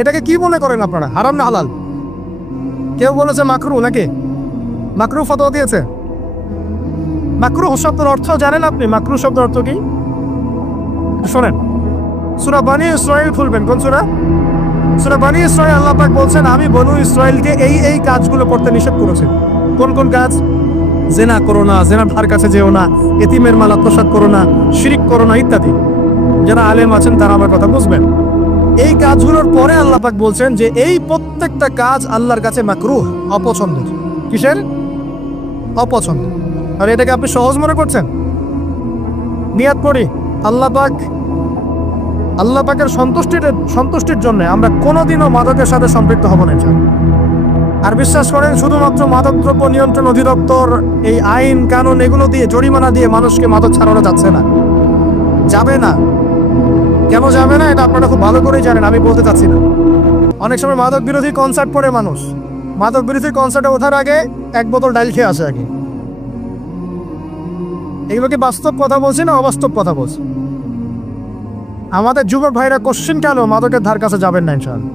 এটাকে কি মনে করেন আপনারা, হারাম না হালাল? কেউ বলেছে মাকরু, নাকি মাকরু ফতোয়া দিয়েছে? মাকরু শব্দের অর্থ জানেন আপনি? মাকরু শব্দের অর্থ কি শোনেন, সূরা বনী ইসরাইল খুলবেন। কোন সূরা? সূরা বনী ইসরাইল। আল্লাহ পাক বলছেন, আমি বনু ইসরাইলকে এই কাজগুলো করতে নিষেধ করেছি। কোন কোন কাজ? জেনা করো না, জেনার ধার কাছে যেও না, এতিমের মাল আত্মসাৎ করো না, শিরিক করো না, ইত্যাদি। যারা আলেম আছেন তারা আমার কথা বুঝবেন। এই কাজগুলোর পরে আল্লাহ পাক বলছেন যে এই প্রত্যেকটা কাজ আল্লাহর কাছে মাকরুহ, অপছন্দের। কিসের? অপছন্দ। আর এটাকে আপনি সহজ মনে করছেন? নিয়াত করি আল্লাহ পাকের সন্তুষ্টির জন্য আমরা কোনোদিনও মাদকের সাথে সম্পৃক্ত হব না। আর বিশ্বাস করেন, শুধুমাত্র মাদকদ্রব্য নিয়ন্ত্রণ অধিদপ্তর এই আইন কানুন এগুলো দিয়ে, জরিমানা দিয়ে মানুষকে মাদক ছাড়ানো যাচ্ছে না, যাবে না। কেন যাবে না এটা আপনারা খুব ভালো করেই জানেন, আমি বলতে চাচ্ছি না। অনেক সময় মাদক বিরোধী কনসার্ট পড়ে মানুষ, মাদক বিরোধী কনসার্টে ওঠার আগে এক বোতল ডাইল খেয়ে আসে আগে। এগুলো কি বাস্তব কথা বলছি না অবাস্তব কথা বলছি? আমাদের যুবক ভাইরা কোশ্চেন কেন মাদকের ধার কাছে যাবেন না ইনশাআল্লাহ।